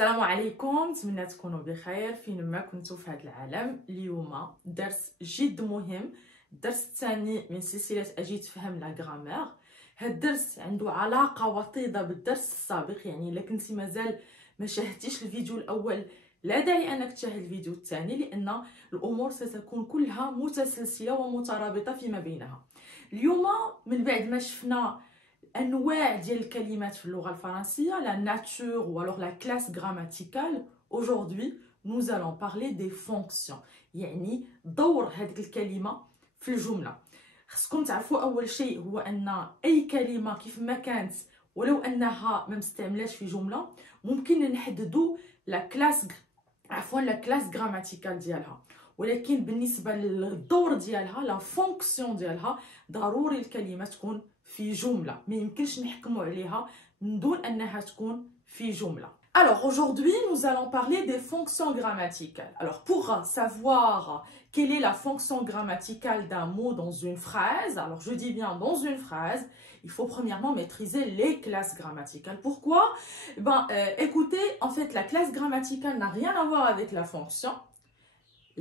السلام عليكم، نتمنى تكونوا بخير فين ما كنتوا في هذا العالم. اليوم درس جد مهم، الدرس الثاني من سلسله اجي تفهم لا غرامير. هذا الدرس عنده علاقه وطيده بالدرس السابق، يعني الا كنتي مازال ما شاهدتيش الفيديو الاول لا داعي انك تشاهد الفيديو الثاني، لان الامور ستكون كلها متسلسله ومترابطه فيما بينها. اليوم من بعد ما شفنا انواع ديال الكلمات في اللغه الفرنسيه، la nature ou alors la classe grammaticale. Aujourd'hui nous allons parler des fonctions، يعني دور هذيك الكلمه في الجمله. خصكم تعرفوا اول شيء هو ان اي كلمه كيف ما كانت ولو انها ما مستعملاش في جمله ممكن نحددوا لا كلاس غراماتيكال ديالها، ولكن بالنسبه للدور ديالها لا فونكسيون ديالها ضروري الكلمه تكون في جمله، ما يمكنش نحكموا عليها من دون انها تكون في جمله. Alors aujourd'hui nous allons parler des fonctions grammaticales. Alors pour savoir quelle est la fonction grammaticale d'un mot dans une phrase, alors je dis bien dans une phrase, il faut premièrement maîtriser les classes grammaticales. Pourquoi? Écoutez, en fait la classe grammaticale n'a rien à voir avec la fonction.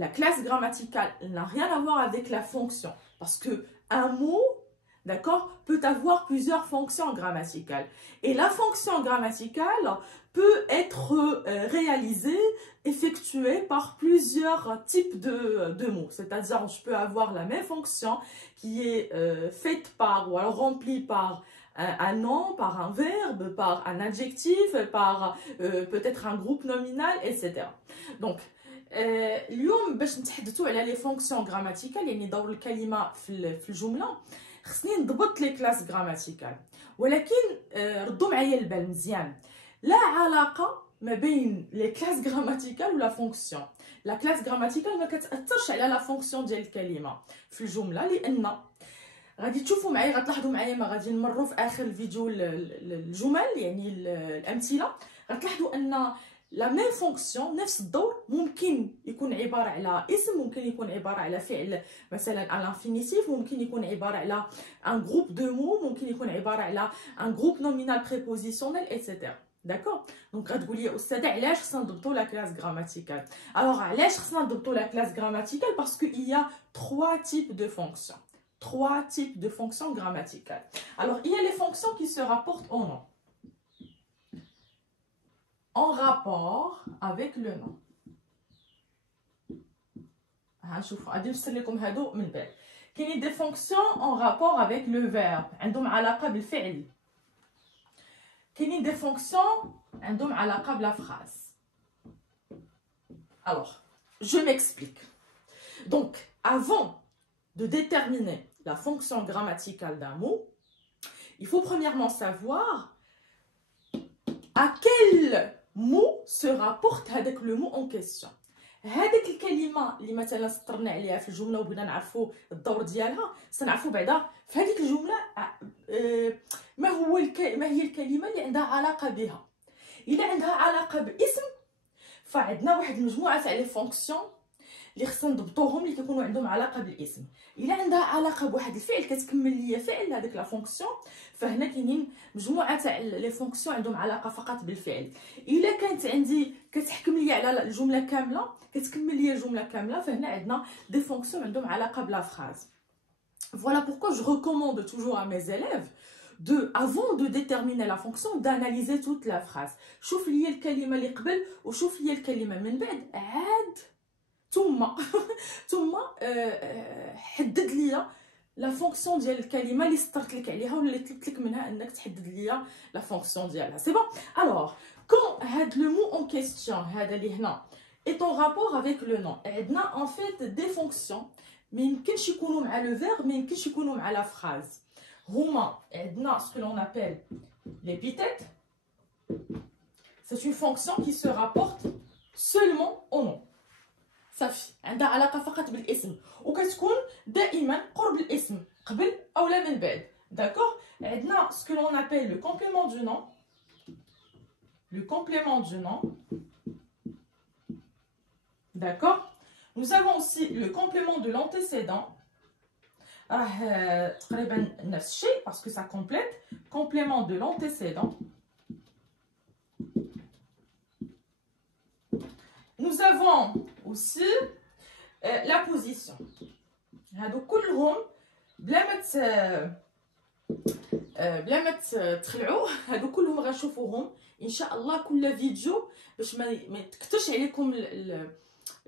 La classe grammaticale n'a rien à voir avec la fonction, parce que un mot, d'accord, peut avoir plusieurs fonctions grammaticales. Et la fonction grammaticale peut être réalisée, effectuée par plusieurs types de mots. C'est-à-dire, je peux avoir la même fonction qui est faite par, ou alors remplie par un nom, par un verbe, par un adjectif, par peut-être un groupe nominal, etc. Donc, اليوم باش نتحدثوا على لي فونكسيون غراماتيكال، يعني دور الكلمه في الجمله، خصني نضبط لي كلاس غراماتيكال. ولكن ردوا معايا البال مزيان، لا علاقه ما بين لي كلاس غراماتيكال ولا فونكسيون. لا كلاس غراماتيكال ما كتاثرش على لا فونكسيون ديال الكلمه في الجمله، لان غادي تشوفوا معايا، غتلاحظوا معايا ما غادي نمروا في اخر الفيديو الجمل، يعني الامثله، غتلاحظوا ان لا ميم فونكسيون نفس الدور ممكن يكون عباره على اسم، ممكن يكون عباره على فعل مثلا على انفينيتيف، ممكن يكون عباره على ان جروب دو مو، ممكن يكون عباره على ان جروب نومينال بريبوزيسيونيل ايتترا. داكور؟ دونك غتقولي يا استاذه علاش خصنا نضبطوا لا كلاس غراماتيكال؟ الوغ علاش خصنا نضبطوا لا كلاس غراماتيكال؟ باسكو il y a trois types de fonctions. Trois types de fonctions grammaticales. Alors il y a les fonctions qui se rapportent au nom, en rapport avec le nom. هنشوفوا غادي نفسر لكم هادو من بعد. كاينين دي فونكسيون en rapport avec le verbe، عندهم علاقه بالفعل. كاينين دي فونكسيون عندهم علاقه بلا phrase. Alors je m'explique. Donc avant de déterminer la fonction grammaticale d'un mot, il faut premièrement savoir à quel mot se rapporte هذاك le mot en question. هذيك الكلمه اللي مثلا سطرنا عليها في الجمله وبغينا نعرفوا الدور ديالها، سنعرفوا بعدا في هذيك الجمله ما هي الكلمه اللي عندها علاقه بها. الا عندها علاقه باسم فعندنا واحد المجموعه تاع لي فونكسيون اللي خصنا نضبطوهم اللي كيكونوا عندهم علاقه بالاسم. الا عندها علاقه بواحد الفعل كتكمل ليا فعل هذيك لا فونكسيون، فهنا كاينين مجموعه تاع لي فونكسيون عندهم علاقه فقط بالفعل. الا كانت عندي كتحكم ليا على الجمله كامله، كتكمل ليا الجمله كامله، فهنا عندنا دي فونكسيون عندهم علاقه بلا فراز. Voilà pourquoi je recommande toujours à mes élèves avant de déterminer la fonction d'analyser toute la phrase. شوف ليا الكلمه اللي قبل وشوف ليا الكلمه من بعد، عاد ثم حدد ليا لا فونكسيون ديال الكلمه اللي سطرت لك عليها ولا اللي طلبت لك منها انك تحدد ليا لا فونكسيون ديالها. سي بون. الوغ كون هاد لو مو اون كيستيون هذا اللي هنا est en rapport avec le nom، عندنا en fait des fonctions ما يمكنش يكونوا مع لو فيرب، ما يمكنش يكونوا مع لا فراز. هما عندنا ce que l'on appelle l'épithète. C'est une fonction qui se rapporte seulement au nom. صافي، عندها علاقه فقط بالاسم وكتكون دائما قرب الاسم قبل او لا من بعد. داكوغ؟ عندنا ce que l'on appelle le complément du nom. Le complément du nom. D'accord? Nous avons aussi le complément de l'antécédent. تقريبا نفس الشيء parce que ça complète. Complément de l'antécédent. nous avons aussi la position. هادو كلهم بلا ما تخلعوا، هادو كلهم غنشوفوهم ان شاء الله كل فيديو باش ما تكترش عليكم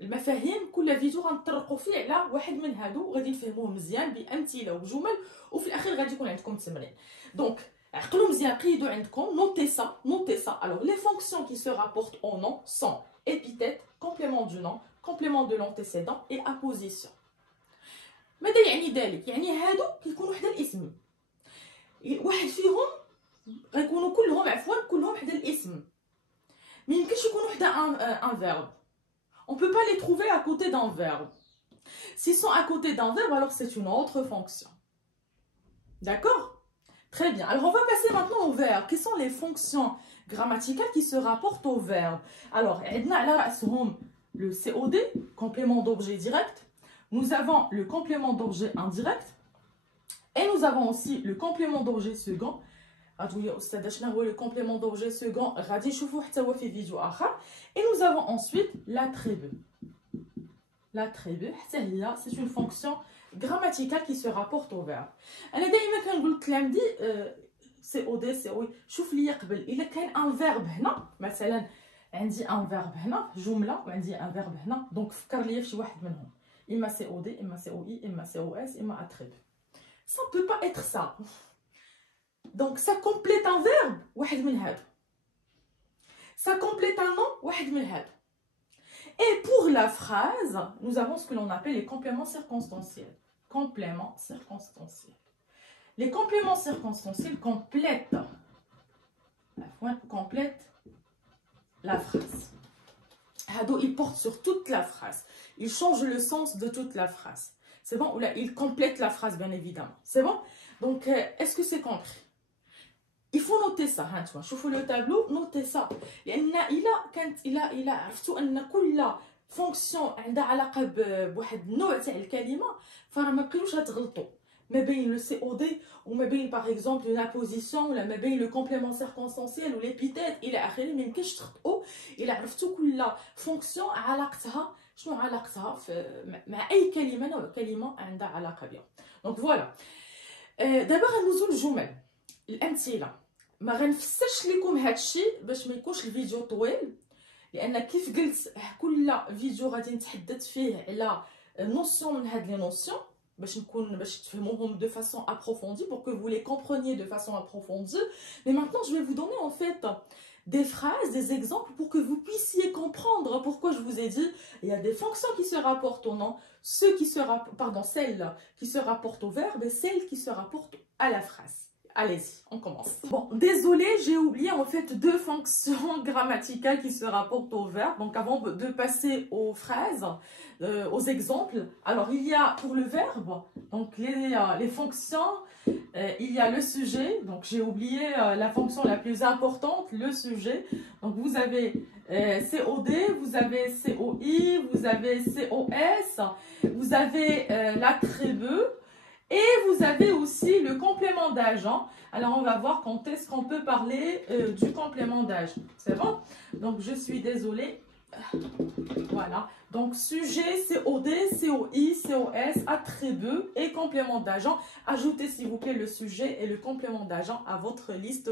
المفاهيم. كل فيديو غنطرقوا فيه على واحد من هادو وغادي نفهموه مزيان بامثله وبجمل، وفي الاخير غادي يكون عندكم تمرين. دونك عقلوا مزيان، قيدوا عندكم، نوتي سا نوتي سا. Alors les fonctions qui se rapportent au nom sont épithète, complément du nom, complément de l'antécédent et apposition. ماذا يعني ذلك؟ يعني هادو كيكونوا حدا الاسم، واحد فيهم غيكونوا كلهم كلهم حدا الاسم، ما يمكنش يكونوا حدا ان verbe. On peut pas les trouver à côté d'un verbe. S'ils sont à côté d'un verbe, alors c'est une autre fonction. D'accord? Très bien. Alors on va passer maintenant au verbe. Quelles sont les fonctions grammaticales qui se rapportent au verbe? Alors, عندنا على رأسهم le COD, complément d'objet direct. Nous avons le complément d'objet indirect. Et nous avons aussi le complément d'objet second. غتقولي يا أستاذة شنو هو le complément d'objet second؟ غادي نشوفوه حتى هو في فيديو آخر. Et nous avons ensuite l'attribut. L'attribut حتى هي c'est une fonction grammaticale qui se rapporte au verbe. أنا دائما كنقول للتلاميذ COD COI شوف لي قبل إلا كان ان verbe هنا، مثلا عندي ان verbe هنا جملة وعندي ان verbe هنا، دونك فكر لي في شي واحد منهم، إما COD إما COI إما COS إما attribut. Ça ne peut pas être ça. Donc ça complète un verbe, واحد من هادو. Ça complète un nom, واحد من هادو. Et pour la phrase, nous avons ce que l'on appelle les compléments circonstanciels. Compléments circonstanciels. Les compléments circonstanciels complètent la phrase. Hado, il porte sur toute la phrase. Il change le sens de toute la phrase. C'est bon? Ou là, il complète la phrase, bien évidemment. C'est bon? Donc, est-ce que c'est compris? Il faut noter ça. شوفوا le tableau, notez ça. لأن إلا عرفتوا أن كل فونكسيون عندها علاقة بواحد النوع تاع الكلمة، فراه ما بقيتوش غتغلطوا ما بين لو سي او دي وما بين باغ اكزومبل اون ابوزيسيون ولا ما بين لو كومبليمون سيركونستانسيال وليبيتيت الى اخره. ما يمكنش تخطئوا الا عرفتوا كل فونكسيون علاقتها شنو علاقتها مع اي كلمه، نوع كلمه عندها علاقه بها. دونك فوالا. دابا غندوزو للجمل الامثله. ما غنفسرش لكم هادشي باش ما يكونش الفيديو طويل، لان كيف قلت كل فيديو غادي نتحدث فيه على نوسيون من هاد لي نوسيون باش تفهموهم de façon approfondie, pour que vous les compreniez de façon approfondie. Mais maintenant je vais vous donner en fait des phrases, des exemples pour que vous puissiez comprendre pourquoi je vous ai dit il y a des fonctions qui se rapportent au nom, celles qui se rapportent au verbe et celles qui se rapportent à la phrase. Allez-y, on commence. Bon, désolé, j'ai oublié en fait deux fonctions grammaticales qui se rapportent au verbe. Donc avant de passer aux phrases, aux exemples, alors il y a pour le verbe, donc les fonctions, il y a le sujet. Donc j'ai oublié la fonction la plus importante, le sujet. Donc vous avez COD, vous avez COI, vous avez COS, vous avez l'attribut. Et vous avez aussi le complément d'agent. Alors, on va voir quand est-ce qu'on peut parler du complément d'agent. C'est bon? Donc, je suis désolée. Voilà. Donc, sujet, COD, COI, COS, attribut et complément d'agent. Ajoutez, s'il vous plaît, le sujet et le complément d'agent à votre liste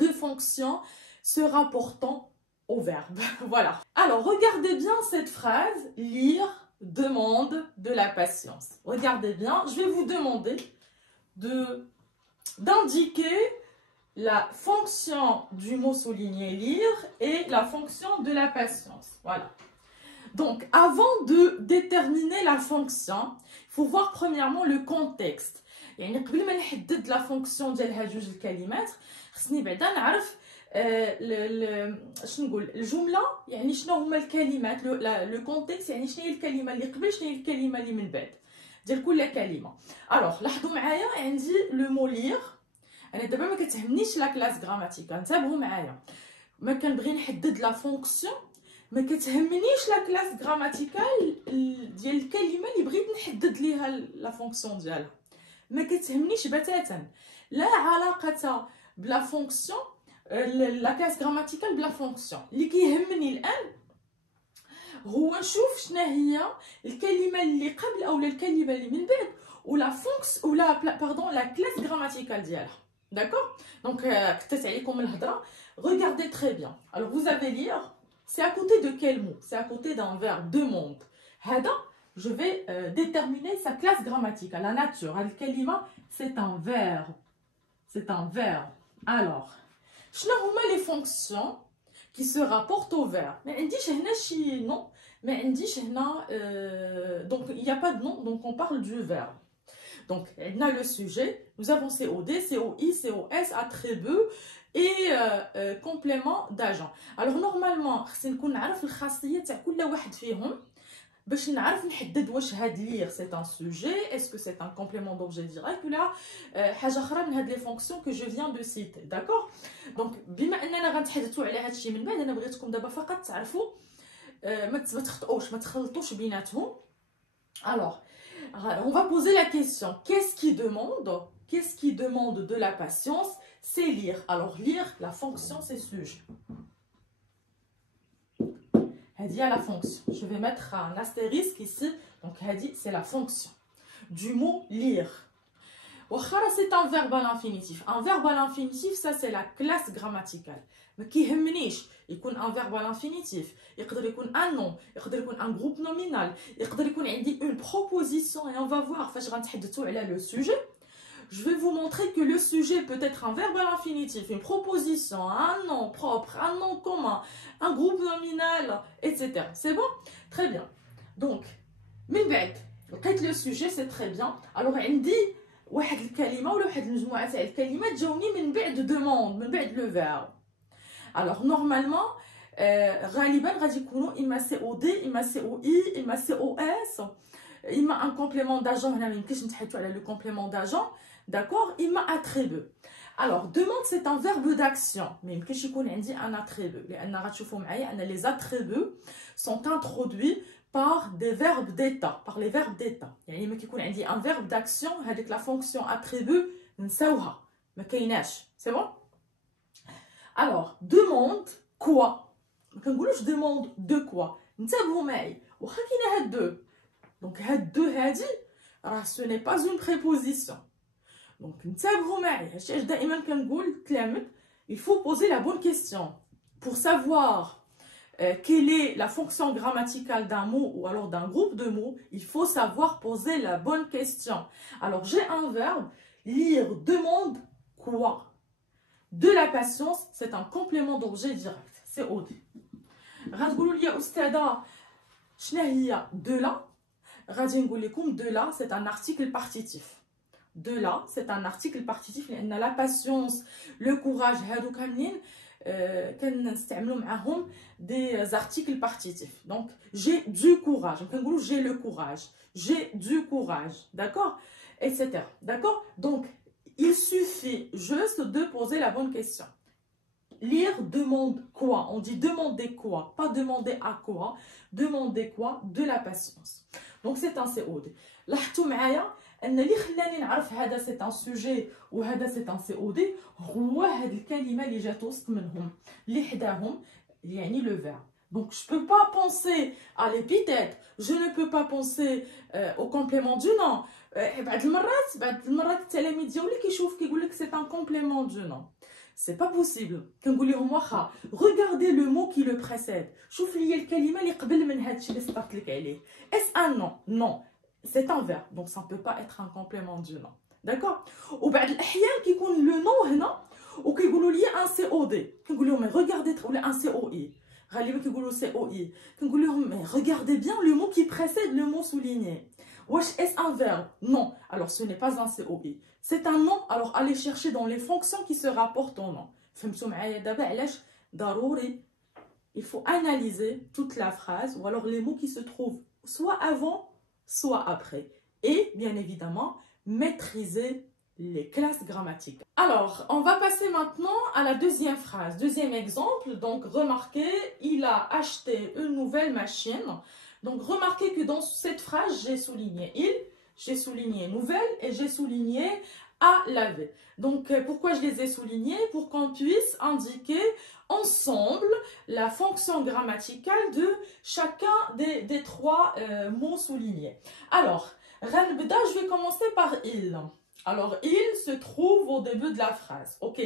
de fonctions se rapportant au verbe. Voilà. Alors, regardez bien cette phrase. Lire demande de la patience. Regardez bien, je vais vous demander d'indiquer la fonction du mot souligné lire et la fonction de la patience. Voilà. Donc, avant de déterminer la fonction, il faut voir premièrement le contexte. يعني قبل ما نحدد la fonction ديال هاد جوج الكلمات خصني بعدا نعرف شنو نقول الجمله، يعني شنو هما الكلمات، لو كونتكست، يعني شنو هي الكلمه اللي قبل شنو هي الكلمه اللي من بعد ديال كل كلمه. الوغ لاحظوا معايا عندي لو مو لير. انا دابا ما كتهمنيش لا كلاس غراماتيكال، انتبهوا معايا، ما كنبغي نحدد لا فونكسيون، ما كتهمنيش لا كلاس غراماتيكال ديال الكلمه اللي بغيت نحدد ليها لا فونكسيون ديالها، ما كتهمنيش بتاتا، لا علاقه بلا فونكسيون لا كلاس غراماتيكال بلا فونكسيون. اللي كيهمني الان هو نشوف شنو هي الكلمه اللي قبل او الكلمه اللي من بعد ولا فونكس ولا باردون لا كلاس غراماتيكال ديالها. داكور دونك كتبت عليكم الهضره. Regardez très bien. Alors vous allez lire. C'est à côté de quel mot? C'est à côté d'un verbe. Demande. هذا je vais déterminer sa classe grammaticale, la nature. الكلمه c'est un verbe. C'est un verbe. Alors, شنو هما les fonctions qui se rapportent au verbe? ما عنديش هنا شي nom, ما عنديش هنا donc il n'y a pas de nom, donc on parle du verbe. Donc, on a le sujet, nous avons COD, COI, COS, attribut et complément d'agent. Alors, normalement, خصني نكون نعرف الخاصية تاع كل واحد فيهم باش نعرف نحدد واش هاد lire c'est un sujet, est-ce que c'est un complément d'objet direct ولا حاجة أخرى من هاد les fonctions que je viens de citer. D'accord? Donc, بما أننا غنتحدثوا على هاد الشيء من بعد، أنا بغيتكم دابا فقط تعرفوا ما تخطئوش، ما تخلطوش بيناتهم. Alors, on va poser la question, qu'est-ce qui demande? Qu'est-ce qui demande de la patience? C'est lire. Alors, lire, la fonction, c'est sujet. Hadi à la fonction. Je vais mettre un astérisque ici. Donc, Hadi, c'est la fonction du mot lire. C'est un verbe à l'infinitif. Un verbe à l'infinitif, ça, c'est la classe grammaticale. Mais qui يهمنيش يكون un verbe à l'infinitif. يقدر يكون un nom, يقدر يكون un groupe nominal, يقدر يكون عندي une proposition et on va voir فاش غنتحدثوا على le sujet. Je vais vous montrer que le sujet peut être un verbe à l'infinitif, une proposition, un nom propre, un nom commun, un groupe nominal, etc. C'est bon? Très bien. Donc, من بعد لقيت le sujet, c'est très bien. Alors عندي واحد الكلمة ولا واحد المجموعة تاع الكلمات جاوني من بعد demande, من بعد le verbe. Alors normalement غالبا غادي يكونوا اما COD اما COI اما COS اما un complément d'agent. هنا ما يمكنش نتحدثوا على le complément d'agent. D'accord? اما attribut. Alors demande c'est un verbe d'action ما يمكنش يكون عندي un attribut لان غتشوفوا معايا ان les attributs sont introduits par des verbes d'état, par les verbes d'état. يعني ما كيكون عندي un verbe d'action هذيك la fonction attribut نساوها ما كايناش. C'est bon? Alors, demande quoi? ما كنقولوش demande de quoi. انتبهوا معي واخا كاينه هاد دو. دونك هاد دو هادي راه ce n'est pas une préposition. دونك انتبهوا معي هادشي دائما كنقول للتلاميذ il faut poser la bonne question pour savoir quelle est la fonction grammaticale d'un mot ou alors d'un groupe de mots. Il faut savoir poser la bonne question. Alors j'ai un verbe lire. Demande quoi? De la patience, c'est un complément d'objet direct. C'est OD. غتقولوا لي أستاذة شنو هي de là؟ غادي نقول لكم de là c'est un article partitif. De là c'est un article partitif لأن la patience, le courage هادو كاملين كنستعملوا معاهم des articles partitifs. Donc j'ai du courage. كنقولوا j'ai le courage. J'ai du courage. D'accord? Etc. D'accord? Donc il suffit juste de poser la bonne question. Lire demande quoi? On dit demander quoi, pas demander à quoi. Demander quoi? De la patience. Donc c'est un COD. لاحظتوا معايا ان اللي خلاني نعرف هذا c'est un sujet وهذا c'est un COD هو هاد الكلمه اللي جات وسط منهم اللي حداهم يعني le verbe. Donc je peux pas penser à l'épithète, je ne peux pas penser au complément du nom. بعض المرات التلاميذ ديالي كيشوف كيقول لك c'est un complément du nom. C'est pas possible. كنقول لهم واخا regardez le mot qui le précède. شوف لي الكلمه اللي قبل من هادشي اللي صبرت لك عليه. Est-ce un nom? Non. C'est un verbe. Donc ça ne peut pas être un complément du nom. D'accord? وبعض الأحيان كيكون le nom هنا وكيقولوا لي un COD. كنقول لهم regardez ولا un COI. غالبا كيقولوا COI. كنقول لهم mais regardez bien le mot qui précède le mot souligné. Wesh, est-ce un verbe? Non. Alors ce n'est pas un COI. C'est un nom. Alors allez chercher dans les fonctions qui se rapportent au nom. فهمتوا معايا دابا علاش ضروري il faut analyser toute la phrase ou alors les mots qui se trouvent soit avant soit après. Et bien évidemment maîtriser les classes grammaticales. Alors on va passer maintenant à la deuxième phrase. Deuxième exemple. Donc remarquez, il a acheté une nouvelle machine. Donc remarquez que dans cette phrase j'ai souligné il, j'ai souligné nouvelle et j'ai souligné à laver. Donc, pourquoi je les ai soulignés? Pour qu'on puisse indiquer ensemble la fonction grammaticale de chacun des trois mots soulignés. Alors, je vais commencer par il. Alors, il se trouve au début de la phrase. Ok,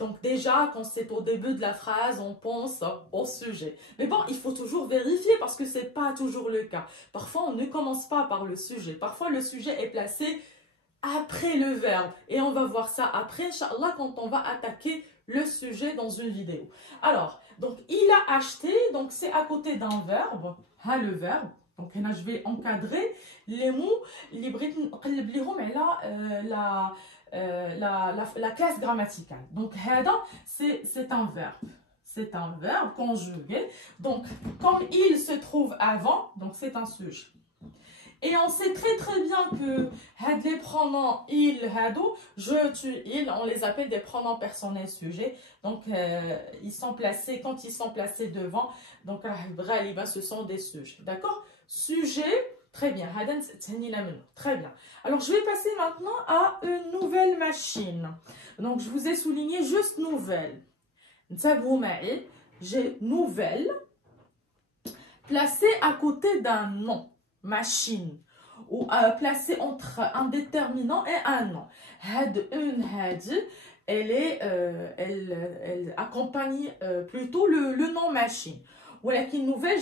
donc déjà, quand c'est au début de la phrase, on pense au sujet. Mais bon, il faut toujours vérifier parce que ce n'est pas toujours le cas. Parfois, on ne commence pas par le sujet. Parfois, le sujet est placé après le verbe. Et on va voir ça après, Inch'Allah, quand on va attaquer le sujet dans une vidéo. Alors, donc, il a acheté, donc c'est à côté d'un verbe, le verbe. Donc, là, je vais encadrer les mots اللي بغيت نقلب لهم على la classe grammaticale. Donc, c'est un verbe. C'est un verbe conjugué. Donc, comme il se trouve avant, donc c'est un sujet. Et on sait très très bien que les pronoms il, hado, je, tu, il, on les appelle des pronoms personnels sujets. Donc, ils sont placés, quand ils sont placés devant, donc ce sont des sujets. D'accord? Sujet, très bien. Très bien. Alors, je vais passer maintenant à une nouvelle machine. Donc, je vous ai souligné juste nouvelle. J'ai nouvelle placée à côté d'un nom. Machine, ou placée entre un déterminant et un nom. Elle accompagne plutôt le nom machine. Ou la nouvelle,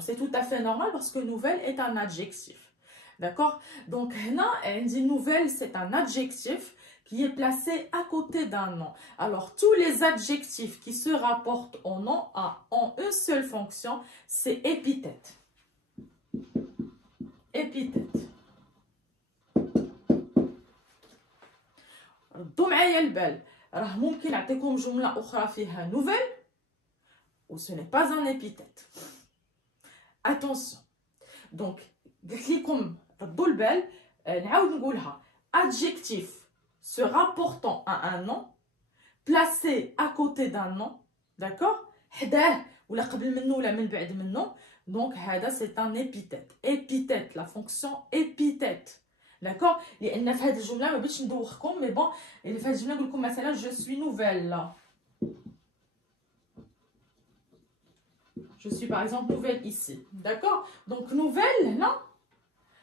c'est tout à fait normal parce que nouvelle est un adjectif. D'accord? Donc, nouvelle, c'est un adjectif qui est placé à côté d'un nom. Alors, tous les adjectifs qui se rapportent au nom ont une seule fonction, c'est épithète. Épithète. ردوا معايا البال راه ممكن نعطيكم جمله اخرى فيها nouvelle ou ce n'est pas un épithète. Attention. Donc قلت لكم ردوا البال نعاود نقولها adjectif se rapportant à un nom placé à côté d'un nom, d'accord, حداه ولا قبل منه ولا من بعد منه. Donc, c'est un épithète. Épithète, la fonction épithète. D'accord? لأن في هذه الجملة ما بغيتش ندوخكم mais bon, في هذه الجملة نقول لكم مثلا je suis nouvelle. Je suis par exemple nouvelle ici. D'accord? Donc, nouvelle, non?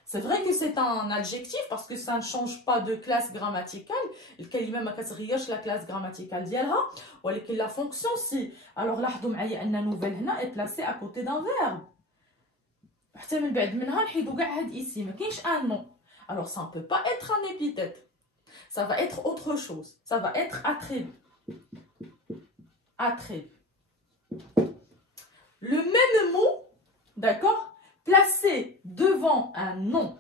C'est vrai que c'est un adjectif parce que ça ne change pas de classe grammaticale. الكلمة ما كتغيرش la classe grammaticale ديالها ولكن la fonction si. Alors لاحظوا معايا أن nouvelle هنا est placée à côté d'un verbe. حتى من بعد منها نحيدو كاع هاد ici ما كاينش un nom. Alors ça ne peut pas être un épithète. Ça va être autre chose. Ça va être attribut. Attribut. Le même mot, d'accord, placé devant un nom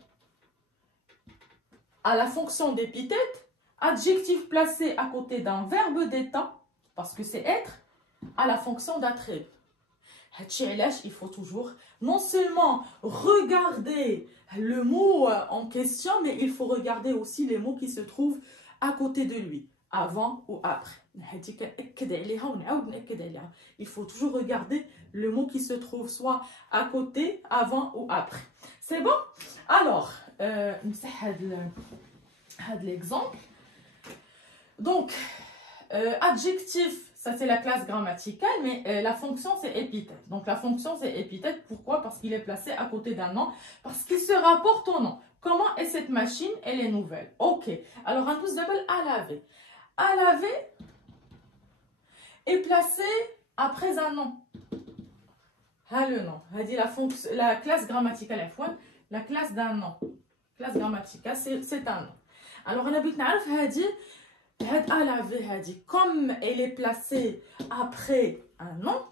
à la fonction d'épithète, adjectif placé à côté d'un verbe d'état, parce que c'est être, à la fonction d'attribut. Il faut toujours non seulement regarder le mot en question, mais il faut regarder aussi les mots qui se trouvent à côté de lui, avant ou après. Il faut toujours regarder le mot qui se trouve soit à côté, avant ou après. C'est bon? Alors, l'exemple. Donc, adjectif, ça c'est la classe grammaticale, mais la fonction c'est épithète. Donc la fonction c'est épithète, pourquoi? Parce qu'il est placé à côté d'un nom, parce qu'il se rapporte au nom. Comment est cette machine? Elle est nouvelle. Ok, alors un nous s'appelle à laver. À laver est placé après un nom. Le nom, la classe grammaticale, la classe d'un nom. Classe grammaticale, c'est un nom. Alors on a besoin de savoir à laver, comme elle est placée après un nom,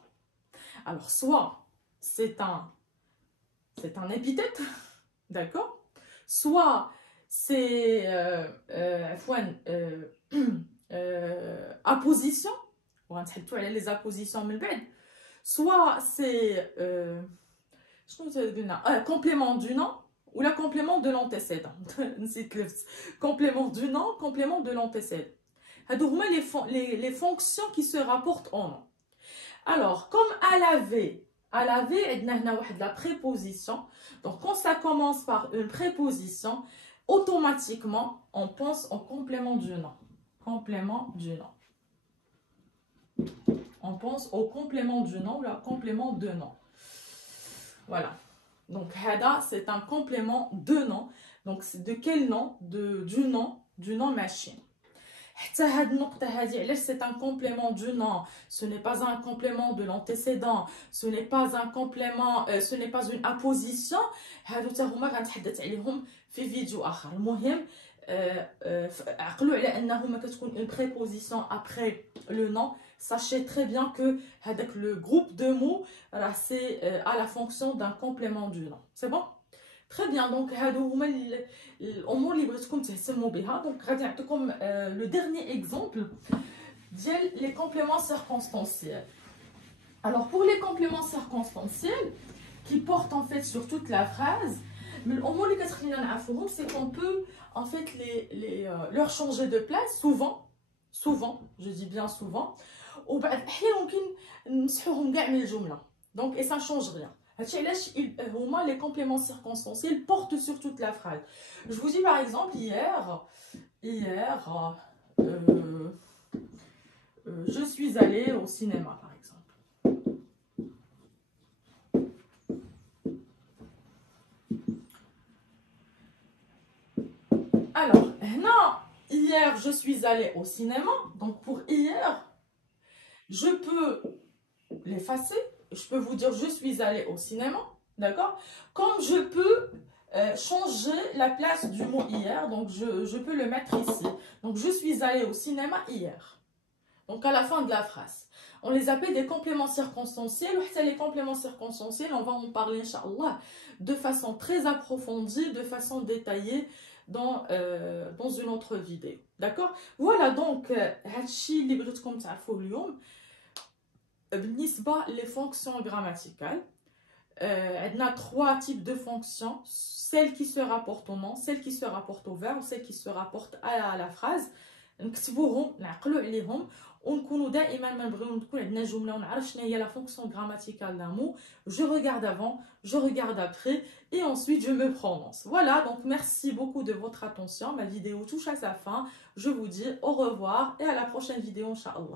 alors soit c'est un épithète, d'accord, soit c'est apposition, on va les appositions من بعد, soit c'est complément du nom ou le complément de l'antécédent. Complément du nom, complément de l'antécédent. Les fonctions qui se rapportent au nom. Alors, comme à laver, on a la préposition. Donc, quand ça commence par une préposition, automatiquement, on pense au complément du nom. Complément du nom. On pense au complément du nom ou au complément de nom. Voilà. Donc, hada, c'est un complément de nom. Donc, c'est de quel nom? Du nom machine. C'est un complément du nom, ce n'est pas un complément de l'antécédent, ce n'est pas un complément, ce n'est pas une apposition. هادو تا هما غنتحدث عليهم في فيديو اخر. المهم عقلوا على انه ما كتكون une préposition après le nom. Sachez très bien que هذاك le groupe de mots c'est à la fonction d'un complément du nom. C'est bon? Très bien, donc هادو هما الامور اللي بغيتكم تهتموا بها. دونك غادي نعطيكم لو ديرني اكزومبل ديال لي كومبليمون سيركونستانسيال. Alors pour les compléments circonstanciels qui portent en fait sur toute la phrase, mais الامور اللي كتخلينا نعرفوهم c'est qu'on peut en fait leur changer de place souvent, je dis bien souvent, وبعض الاحيان ممكن نمسحوهم كاع من الجمله. Donc et ça change rien. Les compléments circonstanciels portent sur toute la phrase. Je vous dis par exemple, je suis allée au cinéma, par exemple. Alors, non, hier, je suis allée au cinéma. Donc, pour hier, je peux l'effacer. Je peux vous dire je suis allée au cinéma, d'accord? Comme je peux changer la place du mot hier, donc je peux le mettre ici. Donc je suis allée au cinéma hier. Donc à la fin de la phrase. On les appelle des compléments circonstanciels. Les compléments circonstanciels, on va en parler, Inch'Allah, de façon très approfondie, de façon détaillée dans une autre vidéo. D'accord? Voilà donc, هادشي اللي بغيتكم تعرفوه اليوم. بالنسبة les fonctions grammaticales, on a trois types de fonctions, celles qui se rapportent au nom, celles qui se rapportent au verbe, celles qui se rapportent à la phrase. نكتبوهم نعقلوا عليهم ونكونوا دائما ما نبغيو تكون عندنا جمله ونعرف شنو هي la fonction grammaticale d'un mot. Je regarde avant, je regarde après et ensuite je me prononce. Voilà, donc merci beaucoup de votre attention. Ma vidéo touche à sa fin. Je vous dis au revoir et à la prochaine vidéo, Inch'Allah.